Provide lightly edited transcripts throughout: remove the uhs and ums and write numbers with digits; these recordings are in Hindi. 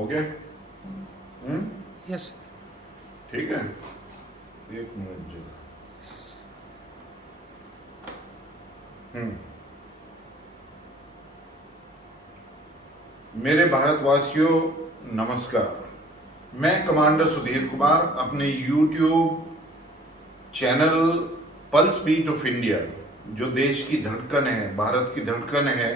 हो गया? यस। ठीक है, एक मिनट जरा। मेरे भारतवासियों, नमस्कार। मैं कमांडर सुधीर कुमार अपने YouTube channel Pulse Beat of India, जो देश की धड़कन है, भारत की धड़कन है,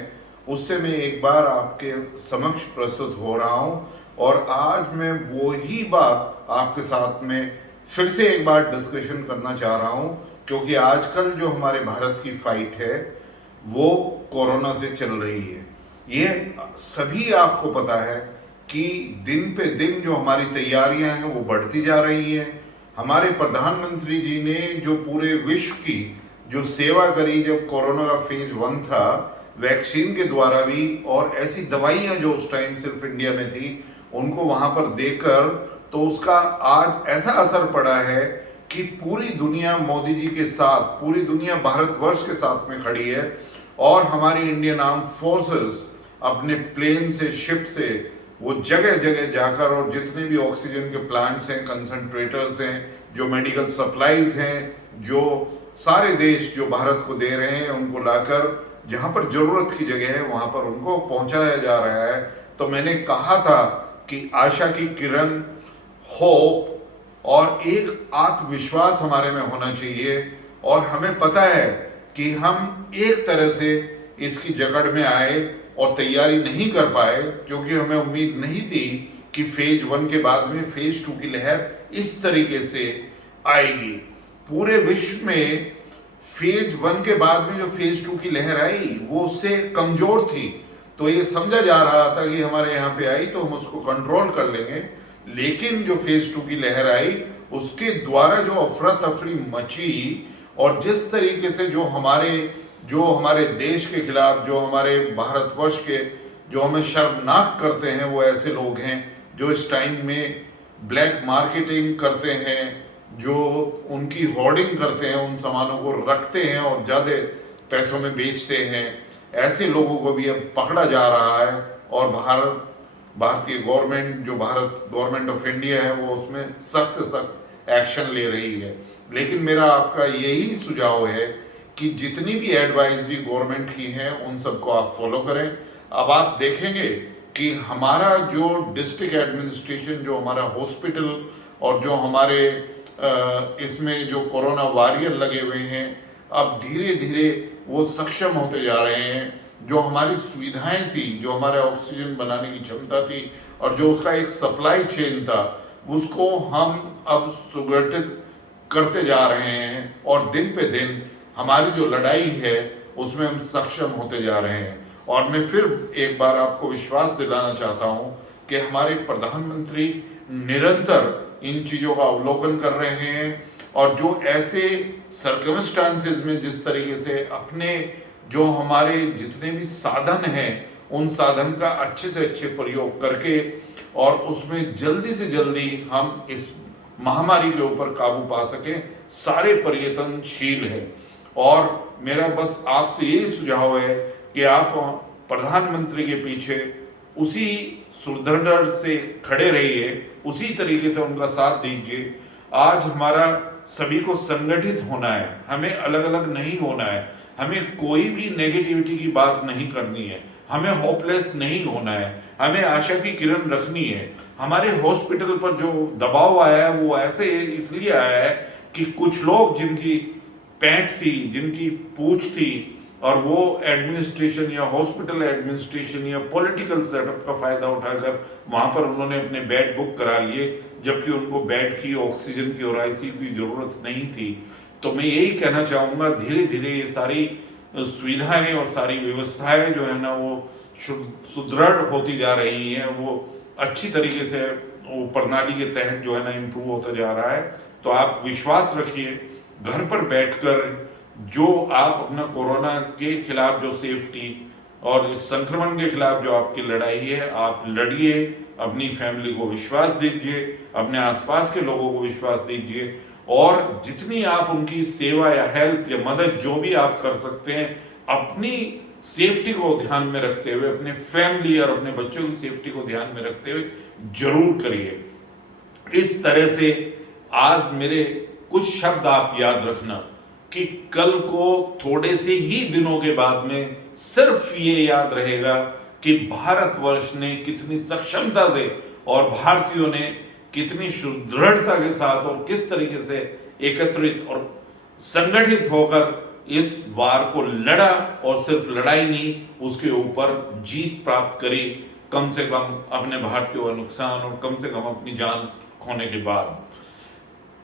उससे मैं एक बार आपके समक्ष प्रस्तुत हो रहा हूं। और आज मैं वो ही बात आपके साथ में फिर से एक बार डिस्कशन करना चाह रहा हूं, क्योंकि आजकल जो हमारे भारत की फाइट है वो कोरोना से चल रही है। ये सभी आपको पता है कि दिन पे दिन जो हमारी तैयारियां हैं वो बढ़ती जा रही हैं। हमारे प्रधानमंत्री जी ने जो पूरे विश्व की जो सेवा करी जब कोरोना का फेज 1 था, वैक्सीन के द्वारा भी, और ऐसी दवाइयां जो उस टाइम सिर्फ इंडिया में थी उनको वहां पर देकर, तो उसका आज ऐसा असर पड़ा है कि पूरी दुनिया मोदी जी के साथ, पूरी दुनिया भारतवर्ष के साथ में खड़ी है। और हमारी इंडियन आर्म फोर्सेस अपने प्लेन से, शिप से वो जगह जगह जाकर, और जितने भी ऑक्सीजन के प्लांट्स हैं, कंसंट्रेटर्स हैं, जो मेडिकल सप्लाईज हैं, जो सारे देश जो भारत को दे रहे हैं, उनको लाकर जहां पर जरूरत की जगह है वहां पर उनको पहुंचाया जा रहा है। तो मैंने कहा था कि आशा की किरण, होप और एक आत्मविश्वास हमारे में होना चाहिए। और हमें पता है कि हम एक तरह से इसकी जकड़ में आए और तैयारी नहीं कर पाए, क्योंकि हमें उम्मीद नहीं थी कि फेज 1 के बाद में फेज 2 की लहर इस तरीके से आएगी। पूरे विश्व में फेज 1 के बाद में जो फेज 2 की लहर आई वो उससे कमजोर थी। तो ये समझा जा रहा था कि हमारे यहाँ पे आई तो हम उसको कंट्रोल कर लेंगे। लेकिन जो फेज 2 की लहर आई उसके द्वारा जो अफरा तफरी मची, और जिस तरीके से जो हमारे देश के खिलाफ, जो हमारे भारतवर्ष के, जो हमें शर्मनाक करते हैं, वो ऐसे लोग हैं जो इस टाइम में ब्लैक मार्केटिंग करते हैं, जो उनकी होर्डिंग करते हैं, उन सामानों को रखते हैं और ज़्यादा पैसों में बेचते हैं। ऐसे लोगों को भी अब पकड़ा जा रहा है। और भारतीय गवर्नमेंट, जो भारत गवर्नमेंट ऑफ इंडिया है, वो उसमें सख्त सख्त एक्शन ले रही है। लेकिन मेरा आपका यही सुझाव है कि जितनी भी एडवाइजरी गवर्नमेंट की हैं उन सबको आप फॉलो करें। अब आप देखेंगे कि हमारा जो डिस्ट्रिक्ट एडमिनिस्ट्रेशन, जो हमारा हॉस्पिटल, और जो हमारे इसमें जो कोरोना वॉरियर लगे हुए हैं, अब धीरे धीरे वो सक्षम होते जा रहे हैं। जो हमारी सुविधाएं थी, जो हमारे ऑक्सीजन बनाने की क्षमता थी, और जो उसका एक सप्लाई चेन था, उसको हम अब सुगठित करते जा रहे हैं। और दिन पे दिन हमारी जो लड़ाई है उसमें हम सक्षम होते जा रहे हैं। और मैं फिर एक बार आपको विश्वास दिलाना चाहता हूं कि हमारे प्रधानमंत्री निरंतर इन चीज़ों का अवलोकन कर रहे हैं। और जो ऐसे सर्कमस्टांसेस में जिस तरीके से अपने जो हमारे जितने भी साधन हैं उन साधन का अच्छे से अच्छे प्रयोग करके, और उसमें जल्दी से जल्दी हम इस महामारी के ऊपर काबू पा सकें, सारे प्रयत्नशील है। और मेरा बस आपसे यही सुझाव है कि आप प्रधानमंत्री के पीछे उसी सुदृढ़ से खड़े रहिए, उसी तरीके से उनका साथ दीजिए। आज हमारा सभी को संगठित होना है, हमें अलग अलग नहीं होना है, हमें कोई भी नेगेटिविटी की बात नहीं करनी है, हमें होपलेस नहीं होना है, हमें आशा की किरण रखनी है। हमारे हॉस्पिटल पर जो दबाव आया है वो ऐसे इसलिए आया है कि कुछ लोग जिनकी पैंट थी, जिनकी पूछ थी, और वो एडमिनिस्ट्रेशन या हॉस्पिटल एडमिनिस्ट्रेशन या पॉलिटिकल सेटअप का फायदा उठाकर वहां पर उन्होंने अपने बेड बुक करा लिए, जबकि उनको बेड की, ऑक्सीजन की और आईसीयू की जरूरत नहीं थी। तो मैं यही कहना चाहूँगा, धीरे धीरे ये सारी सुविधाएं और सारी व्यवस्थाएं जो है ना वो सुदृढ़ होती जा रही हैं, वो अच्छी तरीके से वो प्रणाली के तहत जो है ना इम्प्रूव होता जा रहा है। तो आप विश्वास रखिए, घर पर बैठकर जो आप अपना कोरोना के खिलाफ जो सेफ्टी और इस संक्रमण के खिलाफ जो आपकी लड़ाई है, आप लड़िए। अपनी फैमिली को विश्वास दीजिए, अपने आसपास के लोगों को विश्वास दीजिए, और जितनी आप उनकी सेवा या हेल्प या मदद जो भी आप कर सकते हैं, अपनी सेफ्टी को ध्यान में रखते हुए, अपने फैमिली और अपने बच्चों की सेफ्टी को ध्यान में रखते हुए जरूर करिए। इस तरह से आज मेरे कुछ शब्द आप याद रखना कि कल को थोड़े से ही दिनों के बाद में सिर्फ ये याद रहेगा कि भारतवर्ष ने कितनी सक्षमता से और भारतीयों ने कितनी सुदृढ़ता के साथ और किस तरीके से एकत्रित और संगठित होकर इस वार को लड़ा, और सिर्फ लड़ाई नहीं, उसके ऊपर जीत प्राप्त करी, कम से कम अपने भारतीयों का नुकसान और कम से कम अपनी जान खोने के बाद।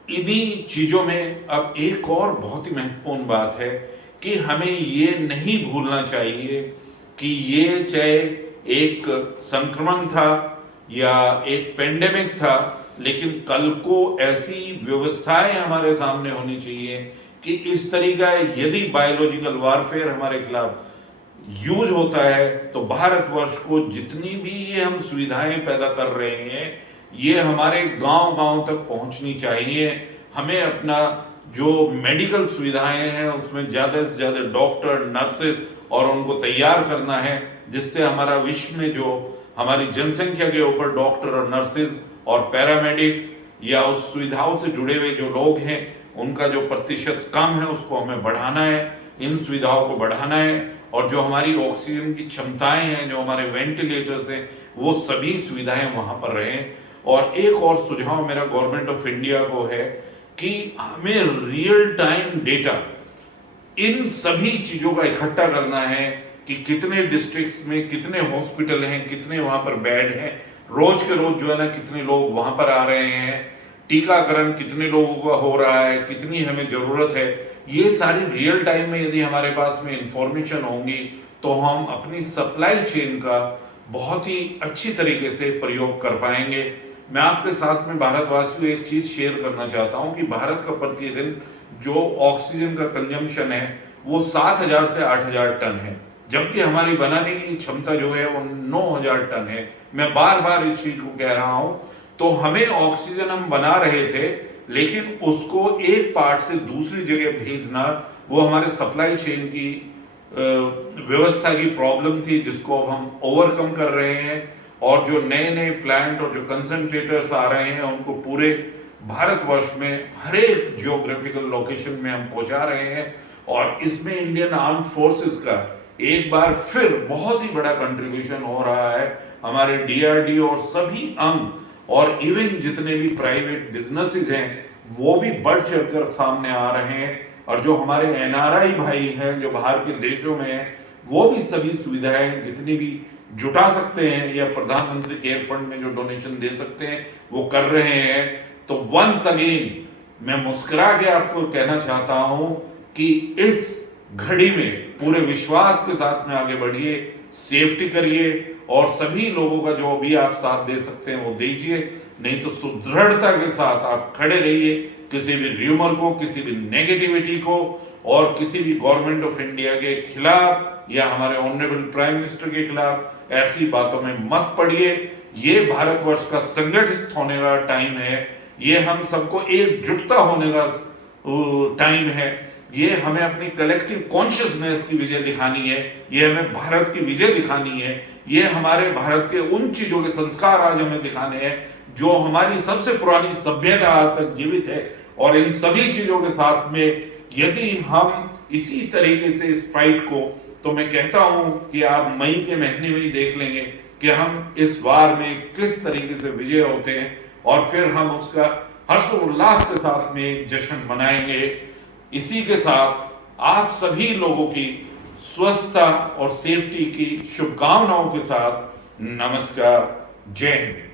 इन्हीं चीजों में अब एक और बहुत ही महत्वपूर्ण बात है कि हमें ये नहीं भूलना चाहिए कि ये चाहे एक संक्रमण था या एक पेंडेमिक था, लेकिन कल को ऐसी व्यवस्थाएं हमारे सामने होनी चाहिए कि इस तरीका यदि बायोलॉजिकल वारफेयर हमारे खिलाफ यूज होता है तो भारतवर्ष को जितनी भी ये हम सुविधाएं पैदा कर रहे हैं ये हमारे गांव गांव तक पहुंचनी चाहिए। हमें अपना जो मेडिकल सुविधाएं हैं उसमें ज़्यादा से ज़्यादा डॉक्टर, नर्सेज और उनको तैयार करना है, जिससे हमारा विश्व में जो हमारी जनसंख्या के ऊपर डॉक्टर और नर्सेज और पैरामेडिक या उस सुविधाओं से जुड़े हुए जो लोग हैं उनका जो प्रतिशत कम है उसको हमें बढ़ाना है, इन सुविधाओं को बढ़ाना है। और जो हमारी ऑक्सीजन की क्षमताएं हैं, जो हमारे वेंटिलेटर्स हैं, वो सभी सुविधाएं वहां पर रहें। और एक और सुझाव मेरा गवर्नमेंट ऑफ इंडिया को है कि हमें रियल टाइम डेटा इन सभी चीजों का इकट्ठा करना है कि कितने डिस्ट्रिक्ट्स में कितने हॉस्पिटल हैं, कितने वहां पर बेड हैं, रोज के रोज जो है ना कितने लोग वहां पर आ रहे हैं, टीकाकरण कितने लोगों का हो रहा है, कितनी हमें जरूरत है। ये सारी रियल टाइम में यदि हमारे पास में इंफॉर्मेशन होंगी तो हम अपनी सप्लाई चेन का बहुत ही अच्छी तरीके से प्रयोग कर पाएंगे। मैं आपके साथ में भारतवासियों एक चीज शेयर करना चाहता हूं कि भारत का प्रतिदिन जो ऑक्सीजन का कंजम्पशन है वो 7,000 से 8,000 टन है, जबकि हमारी बनाने की क्षमता जो है वो 9,000 टन है। मैं बार बार इस चीज को कह रहा हूं। तो हमें ऑक्सीजन हम बना रहे थे, लेकिन उसको एक पार्ट से दूसरी जगह भेजना वो हमारे सप्लाई चेन की व्यवस्था की प्रॉब्लम थी, जिसको अब हम ओवरकम कर रहे हैं। और जो नए नए प्लांट और जो कंसंट्रेटर्स आ रहे हैं उनको पूरे भारतवर्ष में हर एक जियोग्राफिकल लोकेशन में हम पहुंचा रहे हैं। और इसमें इंडियन आर्म्ड फोर्सेस का एक बार फिर बहुत ही बड़ा कंट्रीब्यूशन हो रहा है। हमारे डीआरडीओ और सभी अंग और इवन जितने भी प्राइवेट बिजनेसेस हैं वो भी बढ़ चढ़कर सामने आ रहे हैं। और जो हमारे एनआरआई भाई हैं जो बाहर के देशों में हैं वो भी सभी सुविधाएं जितनी भी जुटा सकते हैं या प्रधानमंत्री केयर फंड में जो डोनेशन दे सकते हैं वो कर रहे हैं। तो वंस अगेन मैं मुस्कुरा के आपको कहना चाहता हूं कि इस घड़ी में पूरे विश्वास के साथ में आगे बढ़िए, सेफ्टी करिए और सभी लोगों का जो भी आप साथ दे सकते हैं वो दीजिए। नहीं तो सुदृढ़ता के साथ आप खड़े रहिए किसी भी र्यूमर को, किसी भी नेगेटिविटी को और किसी भी गवर्नमेंट ऑफ इंडिया के खिलाफ या हमारे ऑनरेबल प्राइम मिनिस्टर के खिलाफ ऐसी बातों में मत पड़िए। ये भारतवर्ष का संगठित होने का टाइम है, ये हम सबको एकजुटता होने का टाइम है, ये हमें अपनी कलेक्टिव कॉन्शियसनेस की विजय दिखानी है, ये हमें भारत की विजय दिखानी है, ये हमारे भारत के उन चीजों के संस्कार आज हमें दिखाने हैं जो हमारी सबसे पुरानी सभ्यता आज तक जीवित है। और इन सभी चीजों के साथ में यदि हम इसी तरीके से इस फाइट को, तो मैं कहता हूं कि आप मई के महीने में ही देख लेंगे कि हम इस वार में किस तरीके से विजय होते हैं और फिर हम उसका हर्षोल्लास के साथ में जश्न मनाएंगे। इसी के साथ आप सभी लोगों की स्वस्थता और सेफ्टी की शुभकामनाओं के साथ नमस्कार, जय हिंद।